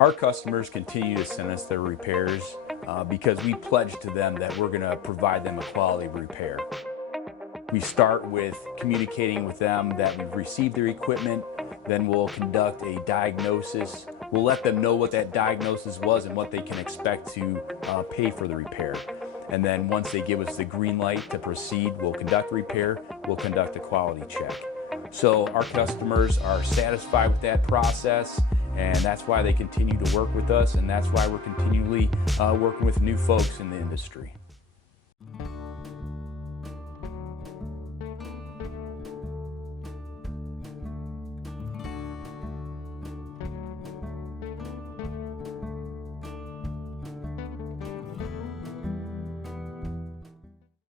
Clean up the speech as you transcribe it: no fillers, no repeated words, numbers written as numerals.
Our customers continue to send us their repairs because we pledge to them that we're going to provide them a quality repair. We start with communicating with them that we've received their equipment, then we'll conduct a diagnosis. We'll let them know what that diagnosis was and what they can expect to pay for the repair. And then once they give us the green light to proceed, we'll conduct a repair, we'll conduct a quality check. So our customers are satisfied with that process, and that's why they continue to work with us, and that's why we're continually working with new folks in the industry.